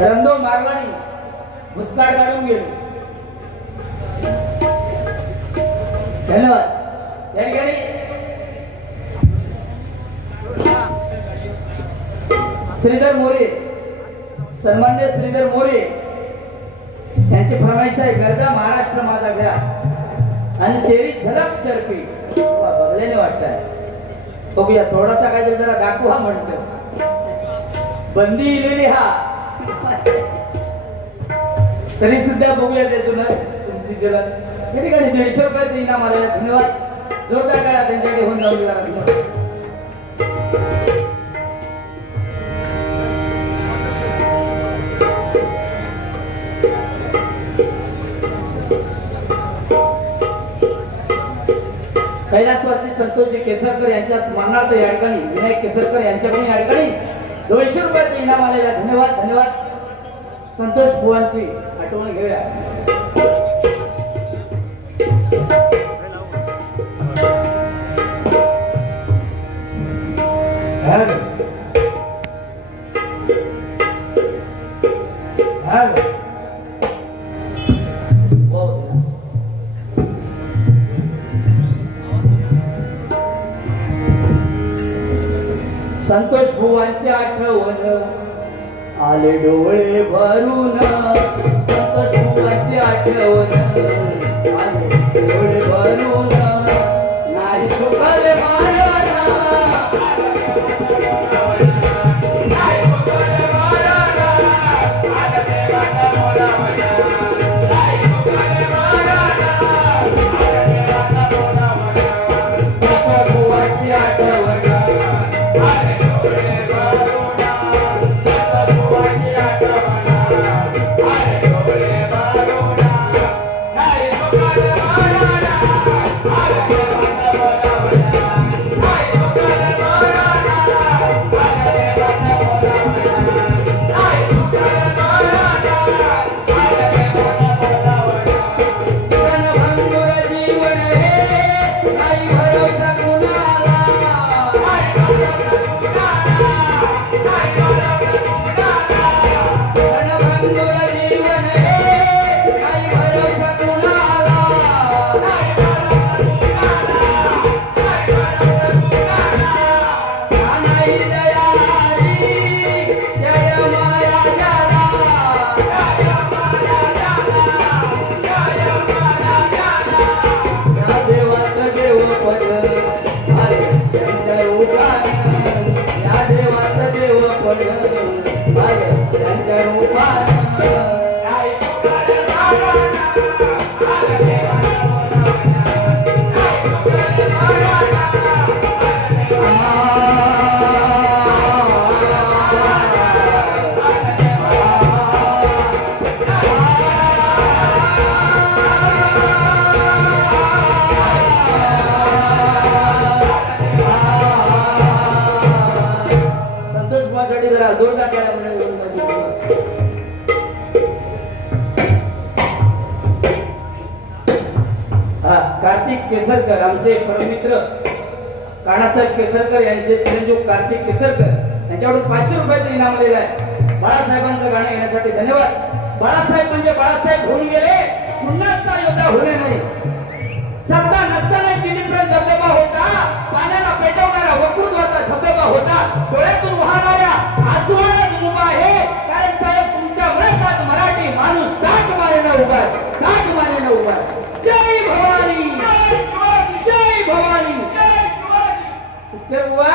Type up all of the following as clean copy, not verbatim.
रंदो मारला नाही, मुस्काड काढून गेले. धन्यवाद. या ठिकाणी श्रीधर मोरे, सन्मान्य श्रीधर मोरे यांची फरमाईश आहे, गरजा महाराष्ट्र माझा घ्या आणि तेरी झलक शर्फी. बदलेने वाटतंय बघूया, थोडासा काहीतरी जरा दाखवू. हा म्हणतो बंदी इलेली हा, तरी सुद्धा बघूया त्यातून तुमची झलक. या ठिकाणी 150 रुपयाचं इनाम आलेलं. धन्यवाद. जोरदार टाळ्या त्यांच्याकडे होऊन जाऊ जरा. धन्यवाद. कैलासवासी संतोषजी केसरकर यांच्या स्मरणार्थ या ठिकाणी विनायक केसरकर यांच्याकडून या ठिकाणी 200 रुपयाचं इनाम आलेलं. धन्यवाद. धन्यवाद. संतोष बुवांची आठवण घेऊया. संतोष बुवांची आठवण आले डोळे भरून. संतोष बुवांची आठवण आले डोळे भरून. नाही चुकले महाराज, संतोष बुवांची आठवण जोरदार टाळ्या कार्तिक केसरकर आमचे परममित्र कानासाहेब केसरकर यांचे चिरंजीव कार्तिक केसरकर यांच्याकडून 500 रुपयाचं इनाम आलेलं आहे. बाळासाहेबांचं गाणं घेण्यासाठी धन्यवाद. बाळासाहेब म्हणजे बाळासाहेब होऊन गेले, पुन्हा योद्धा होणे नाही. सत्ता नसताना दिल्लीपर्यंत धबधबा होता, पाण्याला पेटवणारा वक्तृत्वाचा धबधबा होता, डोळ्यातून वाहणाऱ्या आसवानाच उभा आहे. कारण साहेब तुमच्यामुळेच आज मराठी माणूस ताट मानेनं उभा आहे, ताट मानेनं उभा आहे. जय भवानी, जय भवानी. सुखे बुवा,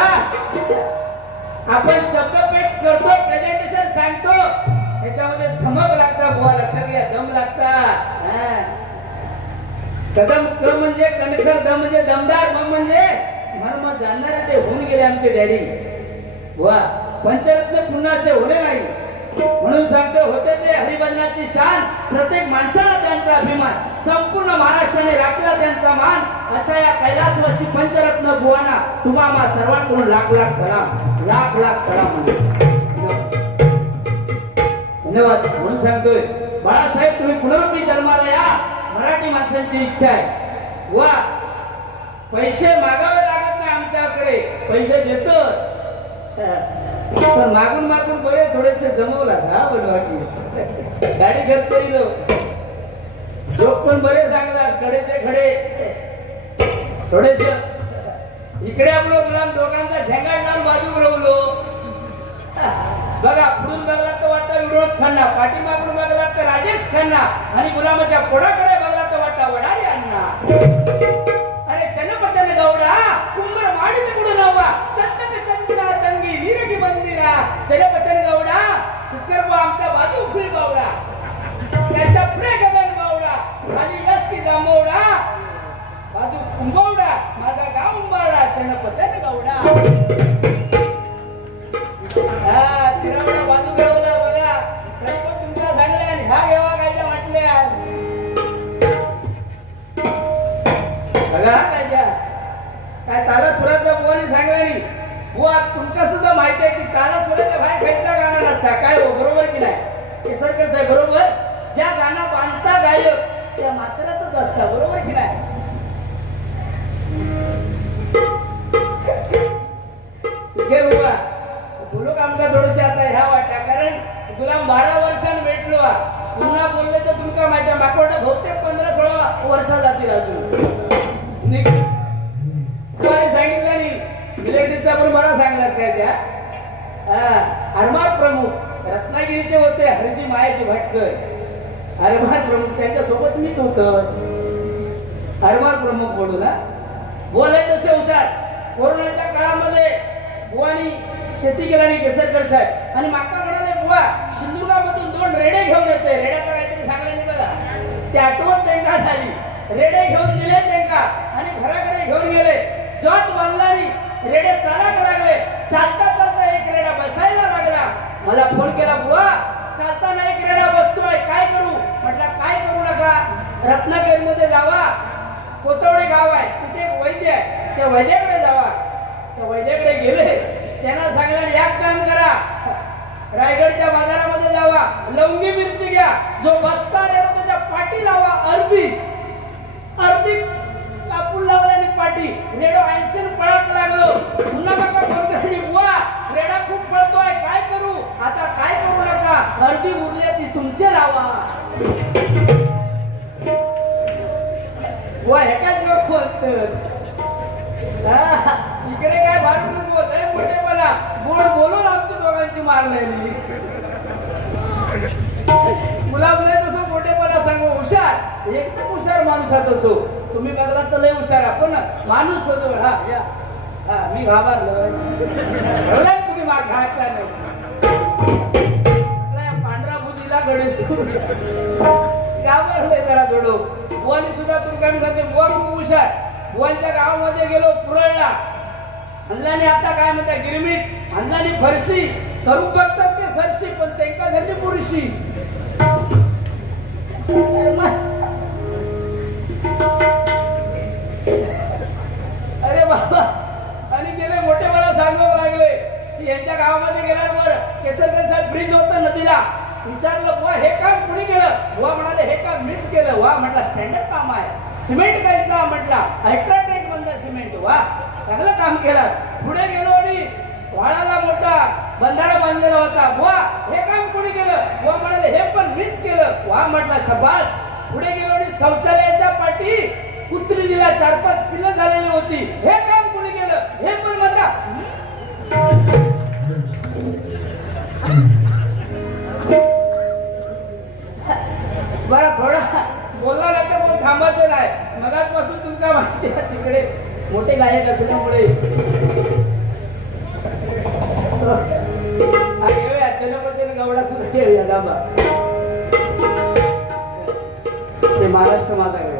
आपण शब्दपेट करतो, प्रेझेंटेशन सांगतो, त्याच्यामध्ये धमक लागता बुवा, लक्षात घ्या, दम लागता. कदम क म्हणजे कणखर, दम म्हणजे दमदार, मग म्हणजे मर्म जाणणारे ते होऊन गेले आमचे डॅडी. वा, पंचरत्न पुन्हा असे होणे नाही म्हणून सांगतो, होते ते हरिभजनाची शान. प्रत्येक माणसाला त्यांचा अभिमान, संपूर्ण महाराष्ट्राने राखला त्यांचा मान. अशा या कैलासवासी पंचरत्न बुवांना तुम्हा सर्वांकडून लाख लाख सलाम, लाख लाख सलाम. धन्यवाद. म्हणून सांगतोय बाळासाहेब, तुम्ही पुनरुक्ती जन्माला या, मराठी माणसांची इच्छा आहे. वा, पैसे मागावे लागत नाही आमच्याकडे, पैसे देतो. पण मागून मागून बरे थोडेसे जमवला ना बनवाटी गाडी खर्च येईल जोक पण बरे सांगलास खडेचे खडे थोडेस इकडे आपलं गुलाम दोघांचा झेंगाट लावून बाजू रवलो बघा पुढून बघला तर वाटतं विनोद खन्ना पाठीमागून बघला तर राजेश खन्ना आणि गुलामाच्या पोडाकडे बघला तर वाटतं वडारी अण्णा अरे चनपचन गौडा कुंभर माडित कुडून हवा चंदक चंदिरा तंगी नीरगी मंदिरा चनपचन गौडा शुक्कर आमच्या बाजू फुल बावडा त्याच्या पुढे गगन बावडा खाली लसकी जांभवडा बाजू कुंभवडा माझा गाव उंबावडा चनपचन गौडा तिरवडा बाजू गवला बघा तरी पण तुमच्या सांगल्या आणि ह्या घेवा कायच्या म्हटल्या बघा कायच्या काय ताला सुराच्या बुवानी सांगल्यानी बुवा तुमका सुद्धा माहिती आहे की ताला सुराच्या बाहेर खायचा गाणं नसता काय हो बरोबर की नाही केसरकर साहेब बरोबर ज्या गाणं बांधता गायक त्या मात्रातच असता बरोबर की नाही शिकेर बुवा बोलो आमका थोडेसे आता ह्या वाट्या कारण तुला 12 वर्षांनी भेटलो पुन्हा बोलले तर तुमका माहिती आहे माकोडा बहुतेक 15-16 वर्ष जातील अजून सांगितलं नाही इलेक्ट्रिकचा पण बरा सांगलास काय त्या आरमार प्रमुख रत्नागिरीचे होते हरजी मायाजी भटकर आरमार प्रमुख त्यांच्या सोबत मीच होतो आरमार प्रमुख बोलू ना बोलाय तसे हुशार कोरोनाच्या काळामध्ये बुवानी शेती केल्याने केसरकर साहेब आणि माका म्हणाले बुवा सिंधुदुर्गामधून 2 रेडे घेऊन येते रेड्याचा काहीतरी सांगले नाही बघा ते आठवण त्यांका झाली रेडे घेऊन दिले त्यांका आणि घराकडे घेऊन गेले जट बांधलानी रेडे चालायला लागले चालता चालता एक रेडा बसायला लागला मला फोन केला बुवा चालताना एक रेडा बसतोय काय करू म्हटलं काय करू नका रत्नागिरीमध्ये जावा कोतवडे गाव आहे तिथे वैद्य आहे त्या वैद्याकडे जावा त्या वैद्याकडे गेले त्यांना सांगितलं एक काम करा रायगडच्या बाजारामध्ये जावा लवंगी मिरची घ्या जो बस्ता रेडो त्याच्या पाठी लावा अर्धी कापून लावल्याने पाठी रेडो 80 पळत लागलो पुन्हा बघा कोणतरी बुवा रेडा खूप पळतोय काय करू आता काय करू नका अर्धी उरली ती तुमचे लावा बुवा हे काय जोक बोलत इकडे काय भारून बोलतोय मोठे मला गोड बोलून आमच्या दोघांची मारलेली मुलाबले तसं मोठेपणा सांगू हुशार एकदम हुशार माणूस आहात असो तुम्ही बघला तर लय हुशार आपण माणूस होतो मी घाबरलो तुम्ही घाच्या नाही पांढरा बुद्धीला गणेश घाबरले जरा थोडं बुवानी सुद्धा तुमच्या मी सांगते बुवा खूप हुशार बुवांच्या गावामध्ये गेलो पुरळला हल्लाने आता काय म्हणतात गिरमीट हल्लाने फरशी करू बघतात ते सरशी पण त्यांका झाली पुरुषी अरे बाबा आणि गेले मोठे मला सांगावं लागले की यांच्या गावामध्ये गेल्यावर केसरकर साहेब ब्रिज होता नदीला विचारलं बुवा हे काम कुणी केलं बुवा म्हणाले हे काम मीच केलं वा म्हटलं स्टँडर्ड काम आहे सिमेंट कायचा म्हटला अल्ट्राटेक म्हणता सिमेंट वा चांगलं काम केलं पुढे गेलो आणि वाळाला मोठा बंधारा बांधलेला होता बुवा हे काम कुणी केलं बुवा म्हणाले हे पण मीच केलं वा म्हटला शबास पुढे गेलो आणि शौचालयाच्या पाठी कुत्रीला 4-5 पिल्लं झालेली होती हे काम कुणी केलं हे पण म्हणता बरं थोडा बोलला नाही तर मग थांबायचं नाही मगाचपासून तुमच्या माहिती आहे तिकडे मोठे गायक असल्यामुळे घेऊया चनपचन गवडा सुद्धा घेऊया दाबा ते महाराष्ट्र माझा घेऊया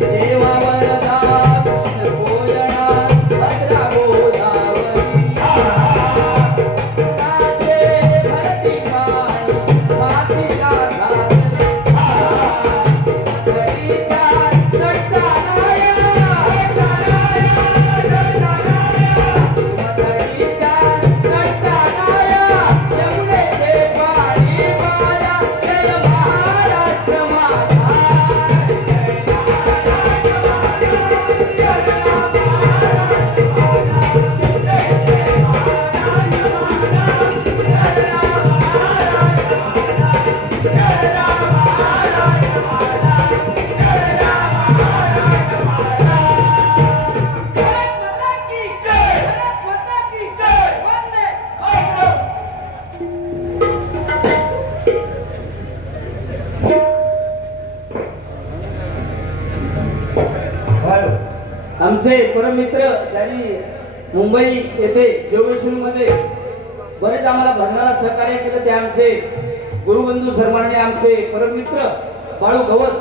देवा वरदा आमचे परममित्र ज्यांनी मुंबई येथे जोगेश्वरीमध्ये बरेच आम्हाला भजनाला सहकार्य केलं ते आमचे गुरुबंधू सन्माननीय आमचे परममित्र बाळू गवस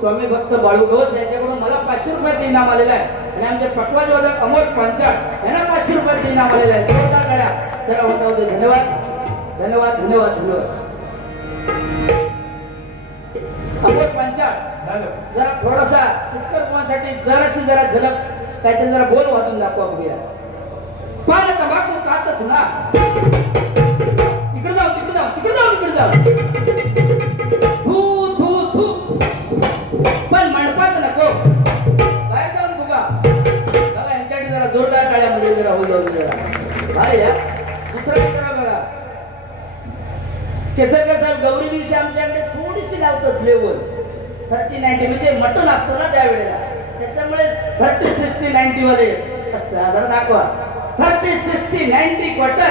स्वामी भक्त बाळू गवस यांच्याकडून मला 500 रुपयाचे इनाम आलेलं आहे आणि आमचे पटवाज वादक अमोल पांचाळ यांना 500 रुपयाचे इनाम आलेलं आहे. जोरदार टाळ्या त्याला होता होते. धन्यवाद धन्यवाद धन्यवाद धन्यवाद. अमोल पांचाळ जरा थोडासा शिक्षकांसाठी जरा झलक काहीतरी जरा बोल वाजून दाखवा बघूया. पान तंबाखू खातच ना, इकडे जाऊ तिकडे जाऊ तिकडे जाऊ तिकडे जाऊ, थू थू थू पण मंडपात नको. काय जाऊन तुका बघा यांच्यासाठी जरा जोरदार टाळ्या म्हणजे जरा होऊ जाऊ जरा. अरे या दुसरं काय करा बघा. केसरकर साहेब गौरी दिवशी आमच्याकडे थोडीशी लावतात लेवल 30-90 म्हणजे मटण असतं ना त्यावेळेला, त्याच्यामुळे 30-60-90 वाले असतं. आता दाखवा 30-60-90 quarter,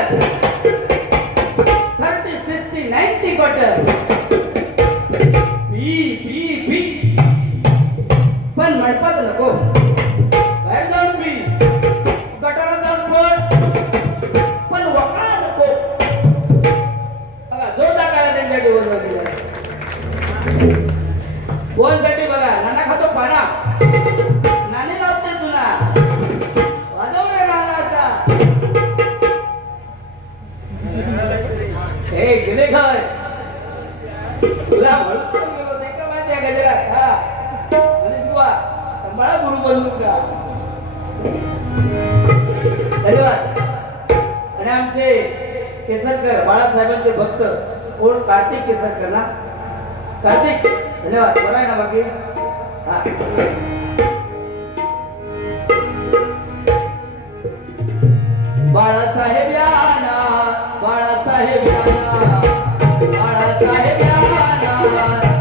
30-60-90 quarter. P P P पण म्हणपात नको. बाहेर जाऊन पी, गटारात जाऊन पण वकाळा नको. बघा जोरदार काळा त्यांच्यासाठी बोलतो. कोणसाठी बघा नाना खातो पाना, नाणे लावते जुना वाजव रे नानाचा. हे गेले घर तुला म्हणून गेलो नाही का माहिती आहे गजरा. हा मनीष बुवा सांभाळा गुरु बनू का. धन्यवाद. आणि आमचे केसरकर बाळासाहेबांचे भक्त कोण कार्तिक केसरकर ना. कार्तिक धन्यवाद. बरं आहे ना बाकी. हा बाळासाहेब याना बाळासाहेब याना बाळासाहेब याना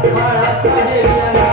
बाळासाहेब याना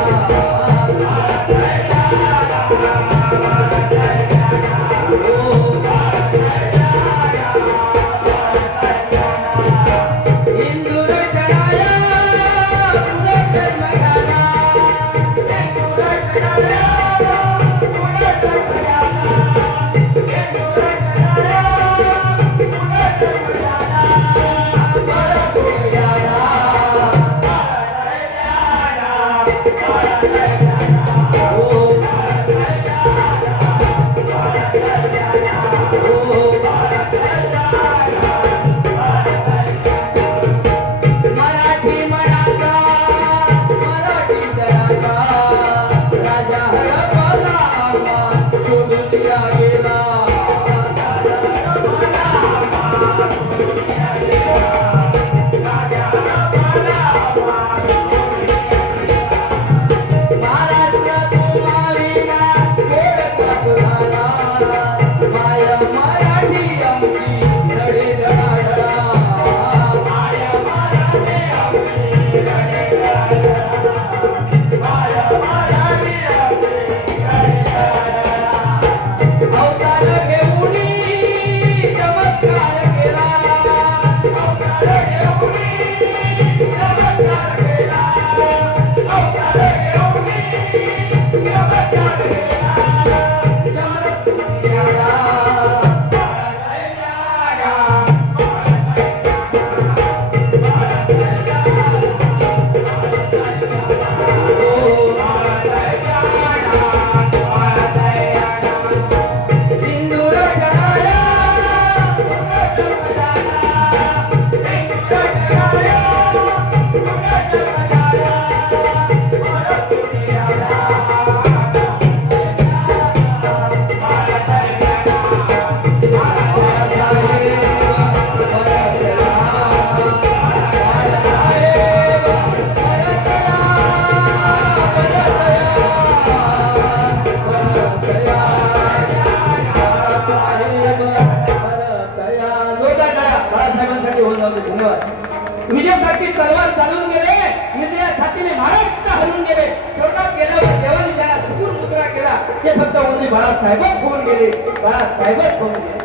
विजयासाठी तलवार चालून गेले, निद्रा छातीने महाराष्ट्र हलून गेले. स्वर्गात गेल्यावर देवाने ज्यांना चुकून मुद्रा केला ते फक्त ओनली बाळासाहेबच होऊन गेले, बाळासाहेबच होऊन गेले.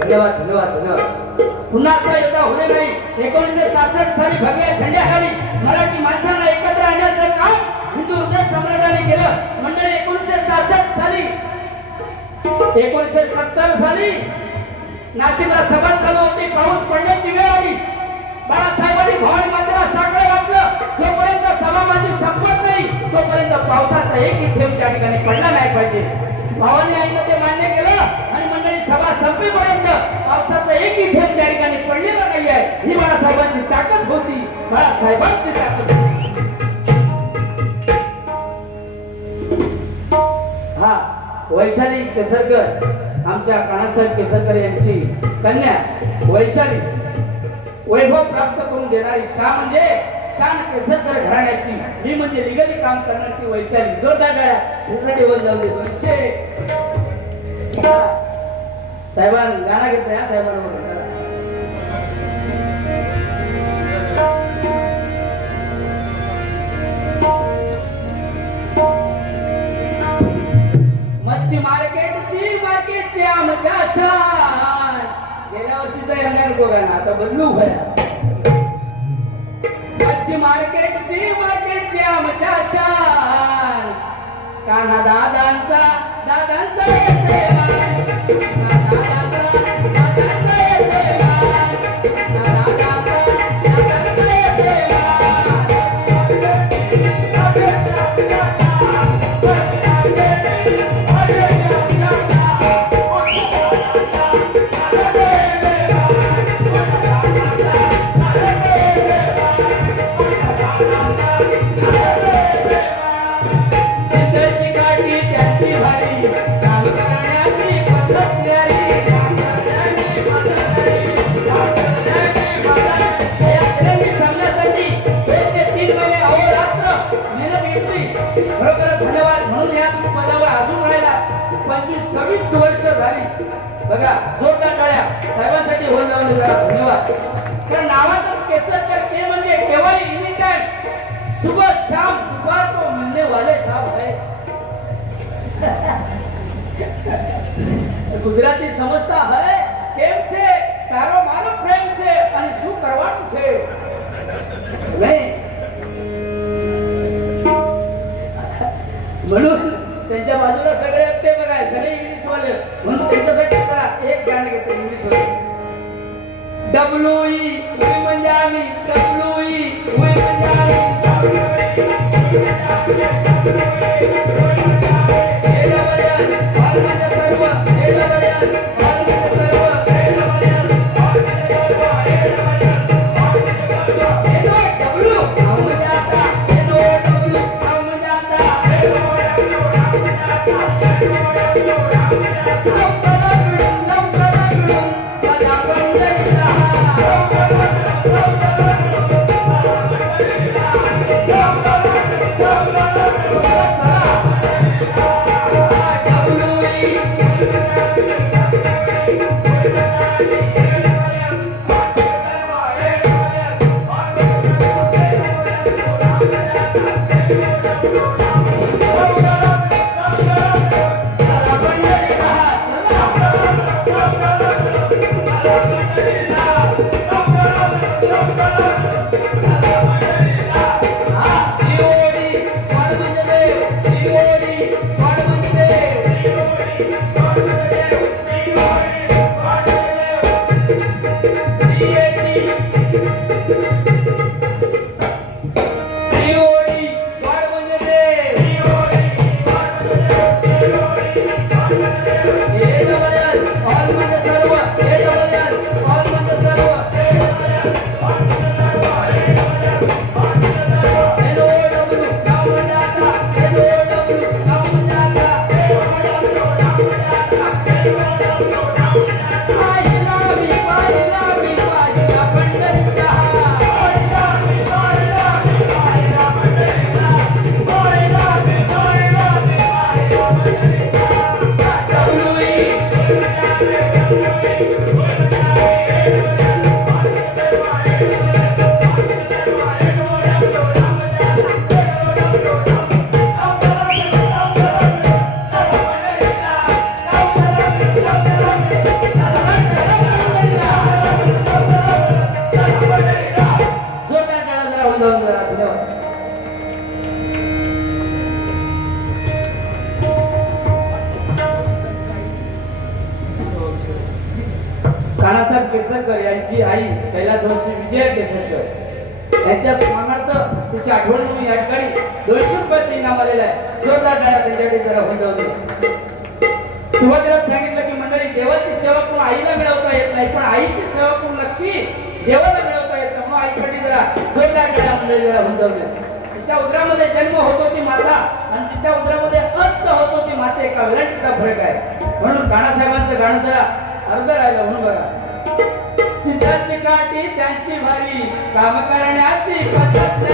धन्यवाद धन्यवाद धन्यवाद. पुन्हा असा एकदा होणे नाही. 1966 साली भगव्या झेंड्याखाली मराठी माणसांना एकत्र आणण्याचं काम हिंदू हृदय सम्राटाने केलं. मंडळी 1966 साली 1970 साली नाशिकला सभा चालू होती, पाऊस पडण्याची वेळ आली. बाळासाहेबांनी भवानी मातेला साकडं घातलं, जोपर्यंत सभा माझी संपत नाही तोपर्यंत पावसाचा एकही थेंब त्या ठिकाणी पडला नाही पाहिजे. भवानी आईनं ते मान्य केलं आणि मंडळी सभा संपेपर्यंत पावसाचा एकही थेंब त्या ठिकाणी पडलेला नाही आहे. ही बाळासाहेबांची ताकद होती, बाळासाहेबांची ताकद होती. हा वैशाली केसरकर, आमच्या कानासाहेब केसरकर यांची कन्या वैशाली, वैभव प्राप्त करून देणारी म्हणजे शान केसरकर घराण्याची, ही म्हणजे लिगली काम करणारी वैशाली. जोरदार टाळ्या त्यासाठी वर जाऊ दे. साहेबांना गाणं घेतोय हा साहेबांवर. मच्छी मार्केटची आमच्या शान. गेल्या वर्षीचा यांना नको गाणं, आता बदलू भया. मच्छी मार्केटची आमच्या शान. कान्हा दादांचा येते मान. कृष्णा दादांचा येते मान. कृष्णा दादांचा येते बघा. जोरदार टाळ्या साहेबांसाठी होऊन जाऊन धन्यवाद. तर नावातच केसरकर के म्हणजे केवळ एनी टाइम सुबह शाम दोपहर को मिलने वाले साहब है. गुजराती समजता है केम छे तारो मारो प्रेम छे आणि શું કરવાનું છે નહીં. म्हणून त्यांच्या बाजूला सगळे ते बघाय, सगळे इंग्लिश वाले, म्हणून त्यांच्यासाठी एक गाणं घेतो इंग्लिश मध्ये. डब्ल्यूई म्हणजे आम्ही, डब्ल्यूई म्हणजे आम्ही. कानासाहेब केसरकर यांची आई कैलासवासी विजया केसरकर यांच्या स्मरणार्थ तिची आठवण म्हणून या ठिकाणी 200 रुपयाचं इनाम आलेलं आहे. जोरदार टाळ्या त्यांच्याकडे जरा होते. सुरुवातीला सांगितलं की मंडळी देवाची सेवा कोण आईला मिळवता येत नाही, पण आईची सेवा कोण नक्की देवाला मिळवता येतं. म्हणून आईसाठी जरा जोरदार टाळ्या मंडळी जरा होते. तिच्या उदरामध्ये जन्म होतो ती माता आणि तिच्या उदरामध्ये अस्त होतो ती माते, एका वेलांटीचा फरक आहे. म्हणून कानासाहेबांचं गाणं जरा अर्ध राहिलं. म्हणून बघा, चिंताची काठी त्यांची भारी, काम करण्याची पद्धत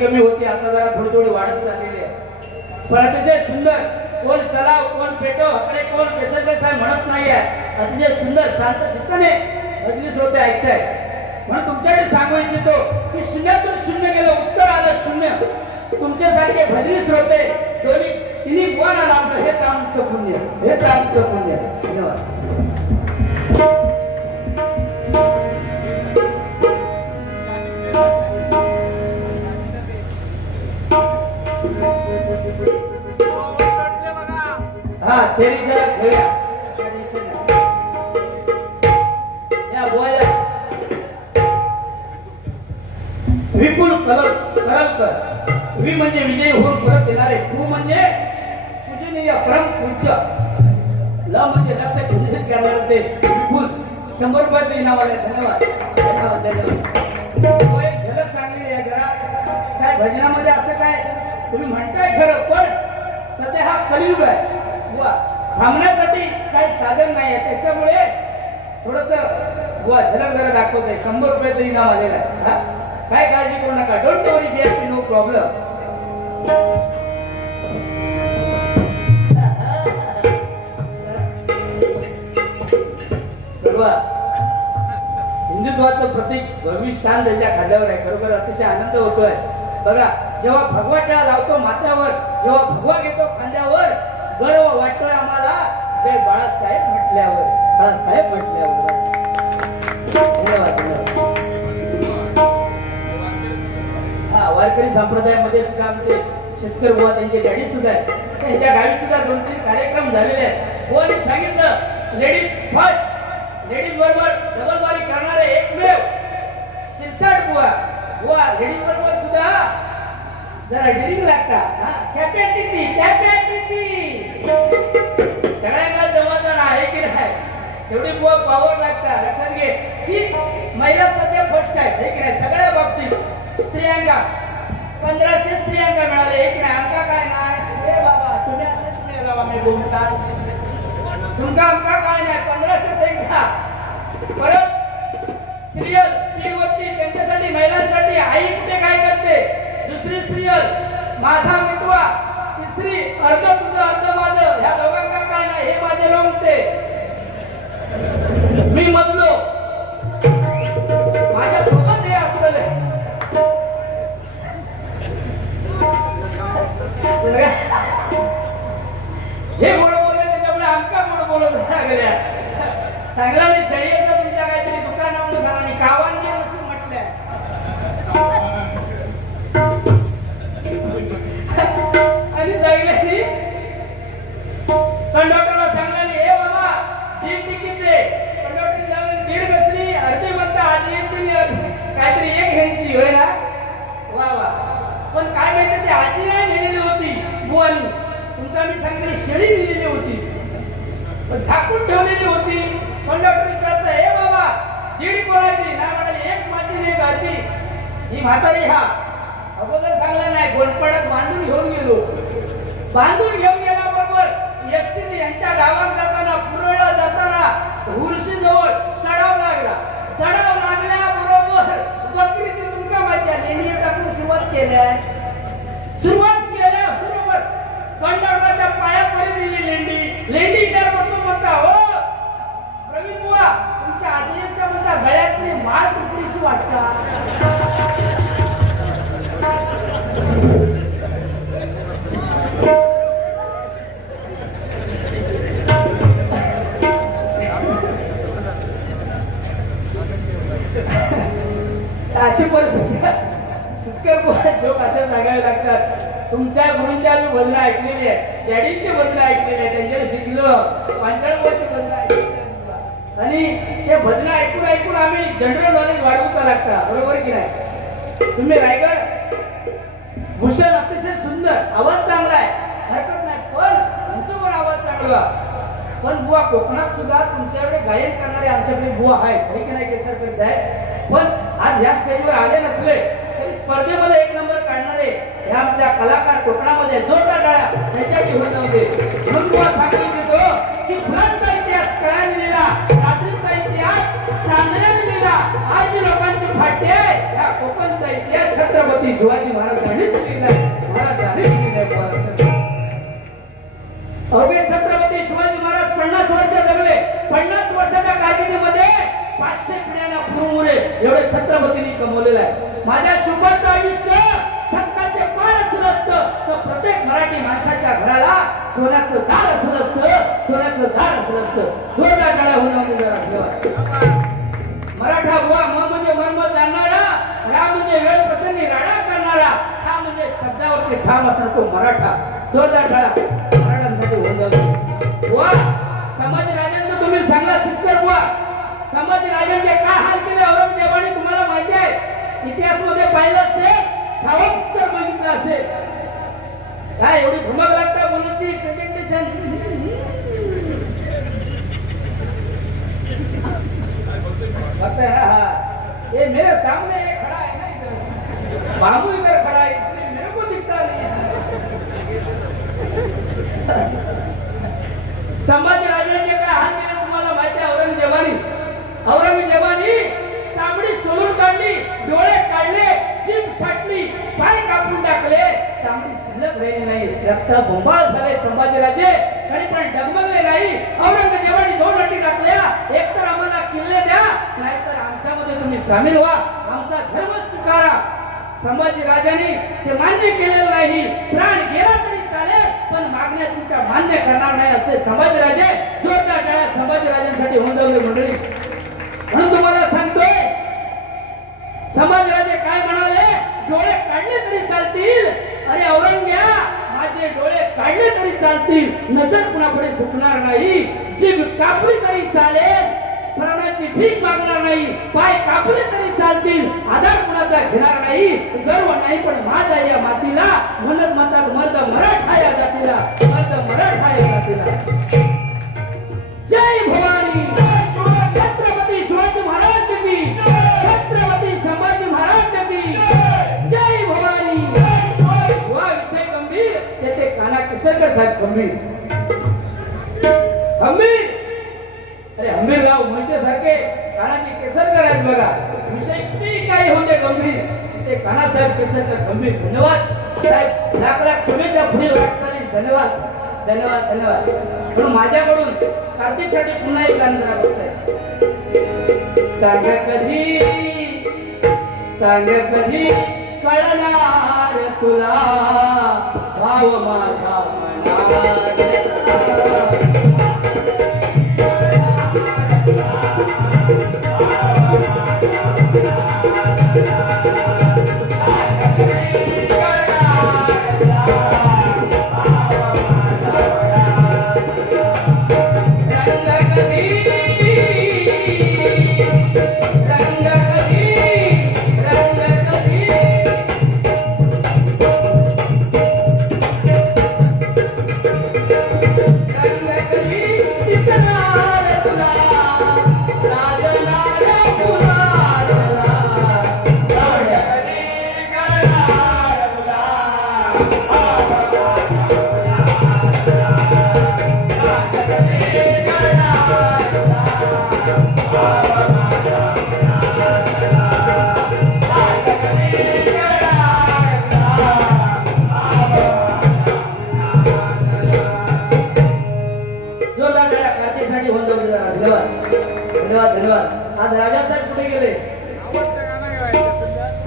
कमी होती, आता जरा थोडी थोडी वाढत चाललेली आहे. पण अतिशय सुंदर, कोण शलाव कोण पेटो हकडे कोण केसरकर साहेब म्हणत नाहीये. अतिशय सुंदर शांत चित्ताने भजनी श्रोते ऐकताय. म्हणून तुमच्याकडे सांगू इच्छितो की शून्यातून शून्य गेलं, उत्तर आलं शून्य. तुमच्यासारखे भजनी श्रोते दोन्ही तिन्ही कोण आला आपलं, हेच आमचं पुण्य, हेच आमचं पुण्य. धन्यवाद. हा तेरी जरा घेऊया या बोया विपुल करलकर. वि म्हणजे विजय होऊन परत येणारे, तू म्हणजे पूजनीय परम पूज्य, ल म्हणजे लक्ष केंद्रित करणारे ते विपुल. 100 रुपयाचं इनाम आले. धन्यवाद धन्यवाद धन्यवाद. एक झलक सांगली आहे जरा. काय भजनामध्ये असं काय तुम्ही म्हणताय खरं, पण सध्या हा कलियुग आहे. थांबण्यासाठी काही साधन नाही आहे, त्याच्यामुळे थोडस झलक जरा दाखवत आहे. 100 रुपयाचं इनाम आलेलं आहे. काय काळजी करू नका, don't worry, there no problem. हिंदुत्वाचं प्रतीक भविष्यान त्याच्या खांद्यावर आहे. खरोखर अतिशय आनंद होतोय. बघा, जेव्हा भगवा टिळा लावतो माथ्यावर, जेव्हा भगवा घेतो खांद्यावर, गर्व वाटतोय आम्हाला जय बाळासाहेब म्हटल्यावर, बाळासाहेब म्हटल्यावर. धन्यवाद धन्यवाद. हा वारकरी संप्रदायामध्ये सुद्धा आमचे शेतकरी बुवा त्यांचे डॅडी सुद्धा आहे. त्यांच्या गावी सुद्धा 2-3 कार्यक्रम झालेले आहेत. बुवांनी सांगितलं लेडीज फर्स्ट, लेडीज बरोबर डबलबारी करणारे एकमेव शिरसाट बुवा. बुवा लेडीज बरोबर सुद्धा जरा डिरिंग लागतात. कॅपॅसिटी कॅपॅसिटी सगळ्यांना जमवणं आहे की नाही, तेवढी बुवा पॉवर लागतात. लक्षात घे की महिला सध्या फर्स्ट आहे की नाही सगळ्या बाबतीत. स्त्रियांगा 1500 स्त्रियांगा मिळाले एक नाही. आमका काय नाही रे बाबा, तुम्ही असेच नाही बाबा, मी बोलतात तुमका आमका काय नाही. 1500 देखा. परत सिरियल टीव्हीवरती त्यांच्यासाठी महिलांसाठी आई कुठे काय करते, दुसरी सिरियल माझा मितवा, तिसरी अर्ध तुझं अर्ध माझं. ह्या दोघांना काय नाही, हे माझे लोंगते, मी मधलो, माझ्या सोबत हे असलेले. हे गोड बोलले त्याच्यामुळे आमका गोड बोलत लागल्या. सांगला नाही शरीराचं तुमच्या काहीतरी दुकान म्हणून सांगा नाही, कावांनी असं म्हटलंय. आणि सांगितले कंडक्टरला सांगला नाही, हे बाबा 3 तिकीट दे. कंडक्टर सांगले 1.5 कसली, अर्धी म्हणता आजी यांची काहीतरी 1 ह्यांची होय ना. वा वा. पण काय माहिती ते आजी नाही नेलेली होती बुवानी, तुमचा मी सांगितले शेळी दिलेली होती, पण झाकून ठेवलेली होती. कंडक्टर विचारत, हे बाबा 1.5 कोणाची ना म्हणाली, 1 माझी नाही अर्धी. ही म्हातारी हा अगोदर सांगला नाही, गोंडपाड्यात बांधून घेऊन गेलो. बांधून घेऊन गेल्याबरोबर एसटीने यांच्या गावात जाताना पुरळला जाताना उर्शीजवळ चढाव लागल्याबरोबर बकरीची तुमका माझ्या लेणी टाकून सुरुवात केल्याबरोबर कंडक्टरच्या पायापर्यंत लेंडी त्या म्हणता हो प्रवीण बुवा तुमच्या आजीच्या म्हणता गळ्यातली माळ तुटलीशी वाटता. अशी परिस्थिती जोक अशा सांगावे लागतात. तुमच्या गुरूंच्या आम्ही भजनं ऐकलेली आहे, डॅडींची भजनं ऐकलेली आहे, त्यांच्याकडे शिकलो पांचाळवाची भजनं ऐकली आणि ते भजनं ऐकून आम्ही जनरल नॉलेज वाढवता लागता. बरोबर की नाही? तुम्ही रायगड भूषण अतिशय सुंदर आवाज चांगला आहे, हरकत नाही, पण तुमच्यावर आवाज चांगला. पण बुवा कोकणात सुद्धा तुमच्याकडे गायन करणारे आमच्याकडे बुवा आहेत की नाही केसरकर साहेब. पण आज या स्टेजवर आले नसले तरी स्पर्धेमध्ये एक नंबर काढणारे हे आमच्या कलाकार कोकणामध्ये जोरदार टाळ्या त्यांच्यासाठी होत होते. म्हणून बुवा सांगू इच्छितो की फुलांचा इतिहास कळ्याने लिहिला, रात्रीचा इतिहास चांदण्याने लिहिला, आज लोकांची फाटे या कोकणचा इतिहास छत्रपती शिवाजी महाराजांनीच लिहिलाय. अवघे छत्रपती शिवाजी महाराज 50 वर्ष जगले. 50 वर्षाच्या कारकिर्दीमध्ये 500 पिढ्यांना पुरुमुरे एवढे छत्रपतींनी कमवलेलं आहे. माझ्या शुभाचं आयुष्य शतकाचे पार असलं असतं तर प्रत्येक मराठी माणसाच्या घराला सोन्याचं दार असलं असतं, सोन्याचं दार असलं असतं. जोरदार टाळ्या होऊन जरा मराठा बुवा म म्हणजे मर्म जाणणारा, रा म्हणजे वेळ प्रसंगी राडा करणारा, हा म्हणजे शब्दावरती ठाम असणारा तो मराठा. जोरदार टाळ्या मराठ्यांसाठी होऊन जाऊ. बुवा संभाजीराजांचं तुम्ही सांगला शिकतर बुवा संभाजीराजांचे काय हाल केले औरंगजेबाने तुम्हाला माहिती आहे. इतिहास मध्ये पाहिलं असेल, छावोक्षर बघितलं असेल. काय एवढी धमक लागता बोलायची प्रेझेंटेशन. ये मेरे सामने ये खड़ा है ना, इधर बाबू इधर खड़ा है इसलिए मेरे को दिखता नहीं है. संभाजीराजांचे काय हाल केले तुम्हाला माहिती आहे. औरंगजेबाने चामडी सोलून काढली, डोळे काढले, जीभ छाटली, पाय कापून टाकले, चामडी शिल्लक राहिली नाही. रक्त बोंबाळ झाले संभाजीराजे, तरी पण डगमगले नाही. औरंगजेबाने 2 अटी टाकल्या, एक तर आम्हाला किल्ले द्या, नाहीतर आमच्यामध्ये तुम्ही सामील व्हा, आमचा धर्म स्वीकारा. संभाजीराजांनी ते मान्य केलेलं नाही. प्राण गेला तरी चालेल पण मागण्या तुमच्या मान्य करणार नाही असे संभाजीराजे. जोरदार टाळ्या संभाजीराजांसाठी होंदवले मंडळी. म्हणून तुम्हाला सांगतोय संभाजीराजे काय म्हणाले, डोळे काढले तरी चालतील. अरे औरंग्या माझे डोळे काढले तरी चालतील, नजर कुणाकडे झुकणार नाही. जीभ कापली तरी चालेल, प्राणाची भीक मागणार नाही. पाय कापले तरी चालतील, आधार कुणाचा घेणार नाही. गर्व नाही पण माझा या मातीला, म्हणत म्हणतात मर्द मराठा या जातीला, मर्द मराठा या जातीला. जय भवानी. छत्रपती शिवाजी महाराज की, छत्रपती संभाजी महाराज की जय भवानी. वा विषय गंभीर, तेथे काना केसरकर साहेब गंभीर. अरे हंबीरराव म्हणते सारखे कानाजी केसरकर आहेत बघा. विषय किती काही होते गंभीर, ते कानासाहेब केसरकर गंभीर. धन्यवाद साहेब, लाख लाख शुभेच्छा पुढील वाटचालीस. धन्यवाद धन्यवाद धन्यवाद. म्हणून माझ्याकडून कार्तिकसाठी पुन्हा एक गाणं जरा बघताय. सांग कधी कळणार तुला भाव माझ्या मनात.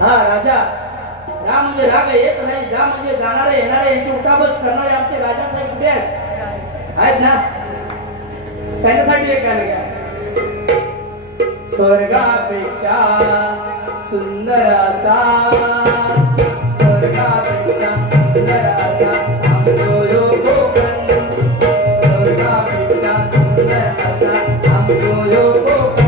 हा राजा, रा म्हणजे राग येत नाही, जा म्हणजे जाणारे येणारे यांची उठाबस करणारे आमचे राजासाहेब कुठे आहेत ना? त्यांच्यासाठी एक गाणं घ्या. स्वर्गापेक्षा सुंदर असा, स्वर्गापेक्षा सुंदर असा आमचो यो कोकण, स्वर्गापेक्षा सुंदर असा आमचो यो कोकण.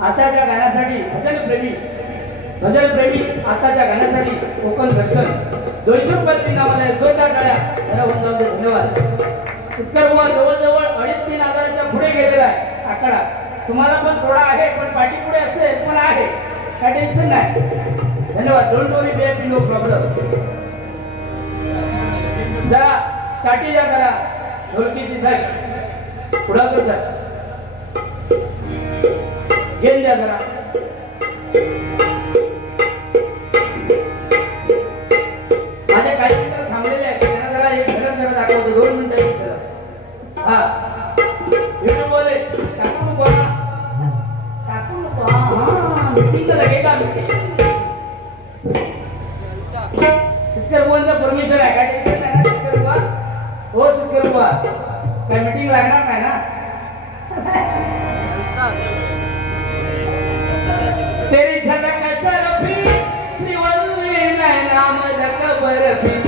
आताच्या गाण्यासाठी भजन प्रेमी आताच्या गाण्यासाठी कोकण दर्शन 200 रुपयाची नावाला जोरदार टाळ्या जरा होऊन जाऊ दे. धन्यवाद. शेतकरी बुवा जवळजवळ 2.5-3 हजाराच्या पुढे गेलेला आहे आकडा. तुम्हाला पण थोडा आहे, पण पाठी पुढे असेल पण आहे, काय टेन्शन नाही. धन्यवाद. Don't worry baby, no problem. जरा साठी द्या जरा ढोलकीची साईड पुढाकर सर घेऊन द्या जरा. माझे काही मित्र थांबलेले आहेत, त्यांना जरा एक घरच जरा दाखवतो 2 मिनिटं. हा युट्यूब बोले टाकू नको ना, टाकू नको. हा मीटिंग तर लगे का मीटिंग शेतकरी बुवांचं परमिशन आहे, काय टेन्शन नाही ना शेतकरी बुवा. हो शेतकरी बुवा, काय मीटिंग लागणार नाही ना. तेरी झलक सरफी श्रीवल्ली नैना मदक बर्फी,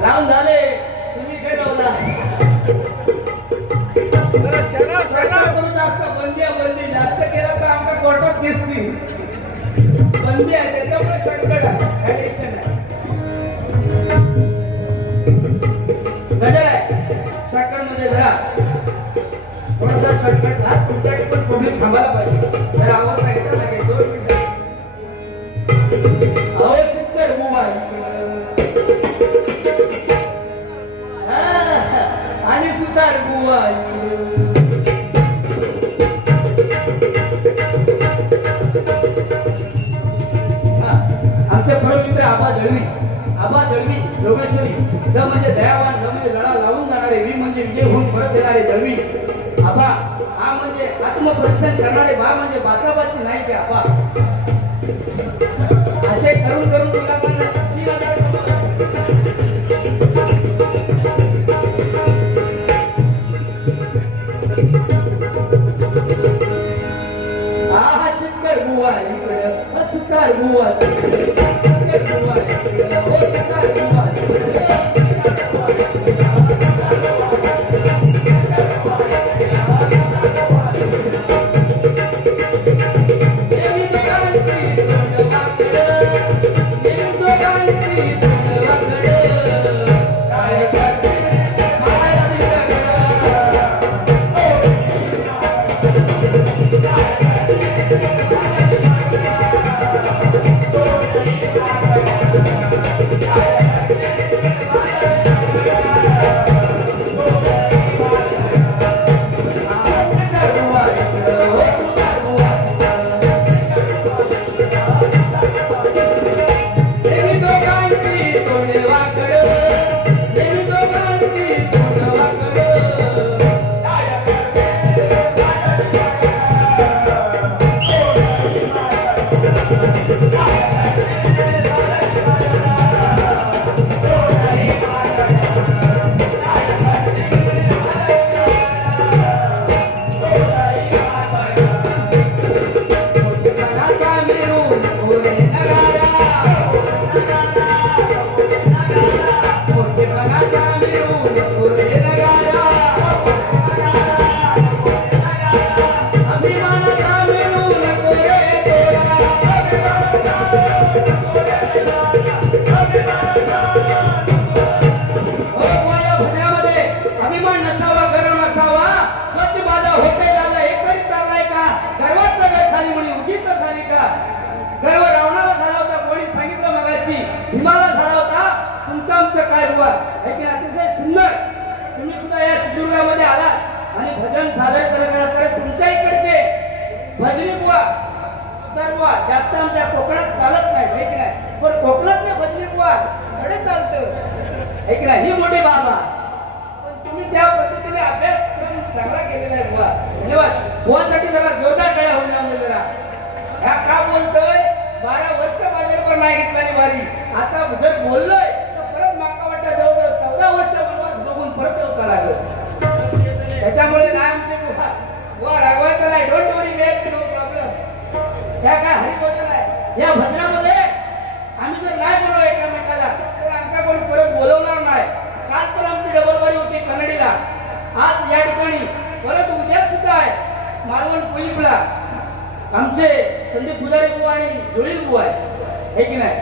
लावून झाले तुम्ही काय लावला जास्त बंदी जास्त केला तर आमका कोर्टात दिसती बंदी आहे त्याच्यामुळे शॉर्टकट आहे टेन्शन नाही गजर आहे शॉर्टकट मध्ये जरा थोडासा शॉर्टकट हा तुमच्याकडे पण प्रॉब्लेम थांबायला पाहिजे जरा आवाज नाही घेता नाही 2 मिनिटं अवश्य मोबाईल आणि सुधार मोबाईल आमचे परममित्र आबा दळवी जोगेश्वरी द म्हणजे दयावान द म्हणजे लढा लावून जाणारे वी म्हणजे विजय होऊन परत येणारे दळवी आबा हा म्हणजे आत्मपरीक्षण करणारे बा म्हणजे बाचाबाची नाही ते आबा असे करून तुला पण 3000 शंकर बुवा इकडे सुतार बुवा शंकर बुवा इकडे हो सुतार बुवा जास्त आमच्या कोकणात चालत नाही पण कोकणातल्या भजनी बुवा कडे चालतं ही मोठी बाबा पण तुम्ही त्या पद्धतीने अभ्यासक्रम चांगला केलेला आहे बुवा धन्यवाद बुवासाठी जरा जोरदार टाळ्या होऊन जाऊन जरा ह्या का बोलतोय 12 वर्ष माझ्यावर नाही घेतला वारी आता जर बोललोय तर परत माका वाटतं जवळ 14 वर्ष वनवास बघून परत येऊ लागलं त्याच्यामुळे ना आमचे बुवा रागवायचं नाही don't worry back no problem त्या काय हरिभजन आहे या भजनामध्ये आम्ही जर नाही बोललो एकमेकाला तर आमचा कोण परत बोलवणार नाही काल पण आमची डबलवारी होती कन्नडीला आज या ठिकाणी परत उद्या सुद्धा आहे मालवण कुईपला आमचे संदीप पुजारी बुवा आणि जोळील बुवा आहे की नाही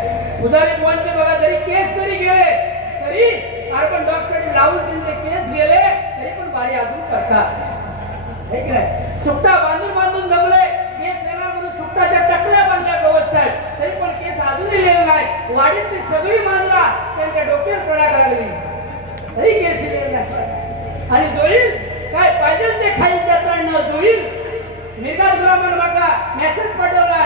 पुजारी बुवांचे बघा जरी केस तरी गेले तरी कार्बन डायऑक्साईड लावून त्यांचे केस गेले तरी पण वारी अजून करतात है की नाही सुट्टा बांधून जमले केस येणार म्हणून सुट्टाच्या टकल्या बांधल्या गवत साहेब तरी पण केस अजूनही लिहिले नाही वाडीतली सगळी मांजरा त्यांच्या डोक्यावर चढायला लागली तरी केस लिहिले नाही आणि जोळील काय पाहिजे ते खाईल त्याचा नाव जोळील मिरगात गुलामान बघा मेसेज पाठवला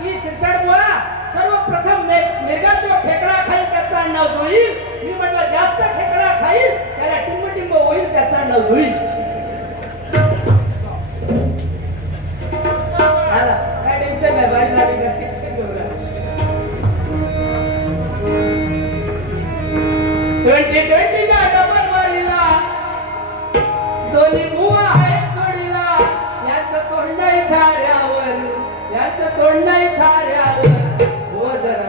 की शिरसाट बुवा सर्वप्रथम मिरगात जो खेकडा खाईल त्याचा नाव जोळील मी म्हटलं जास्त खेकडा खाईल त्याला टिंब होईल त्याचा नाव जोळील आला काय टेन्शन नाही बारी लागली का टेन्शन घेऊ नका 2020 च्या डबल वारीला दोन्ही बुवा आहेत जोडीला याचं तोंड नाही थाऱ्यावर हो जरा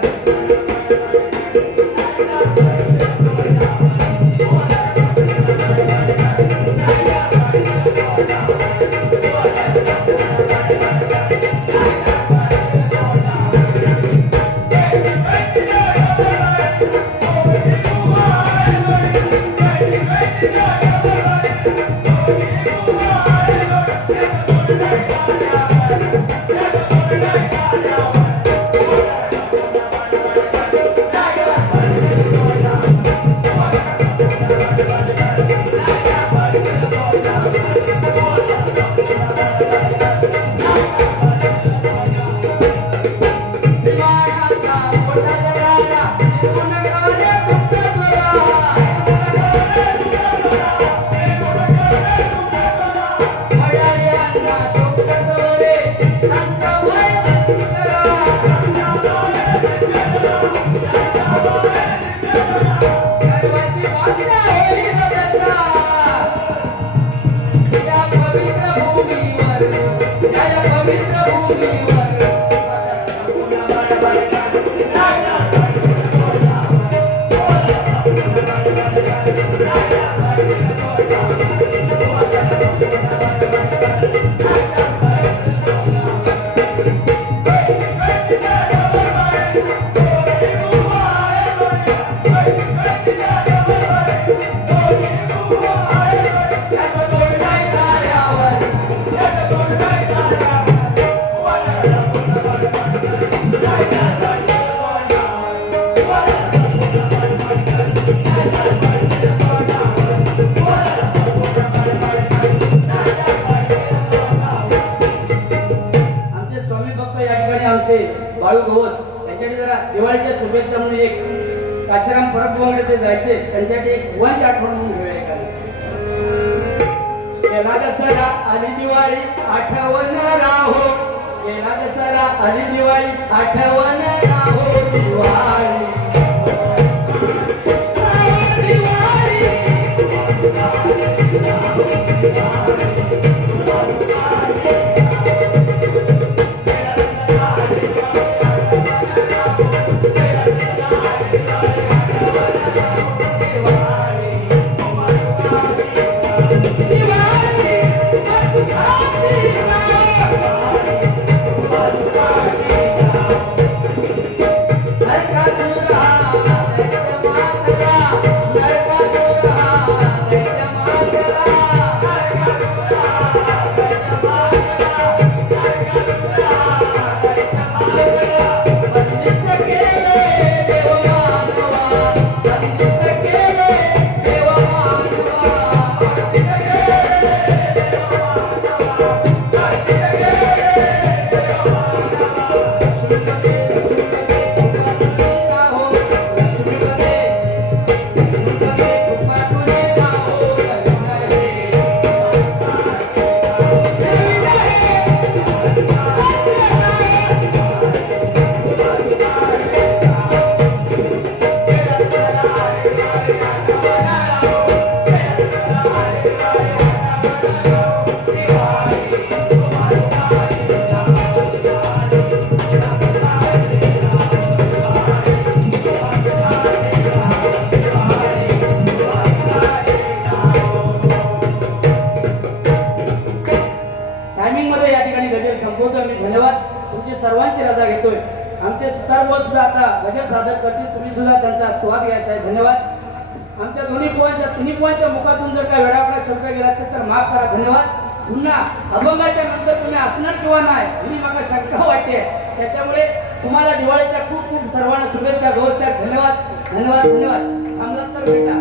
बाळू गवस त्यांच्याकडे जरा दिवाळीच्या शुभेच्छा म्हणून एक काशीराम परब वगैरे ते जायचे त्यांच्याकडे एक भुवांची आठवण म्हणून घेऊया एखादी. गेला दसरा आली दिवाळी आठवण राहो, गेला दसरा आली दिवाळी आठवण राहो दिवाळी. सर्वांची रजा घेतोय. आमचे सुतारबोळ सुद्धा आता गजर सादर करतील, तुम्ही सुद्धा त्यांचा स्वाद घ्यायचा आहे. धन्यवाद. आमच्या दोन्ही पोवांच्या तिन्ही पोवांच्या मुखातून जर काय वेळापडा शब्द गेला असेल तर माफ करा. धन्यवाद. पुन्हा अभंगाच्या नंतर तुम्ही असणार किंवा नाही ही मला शंका वाटते, त्याच्यामुळे तुम्हाला दिवाळीच्या खूप खूप सर्वांना शुभेच्छा. गौर साहेब धन्यवाद धन्यवाद धन्यवाद. थांबलात तर भेटा.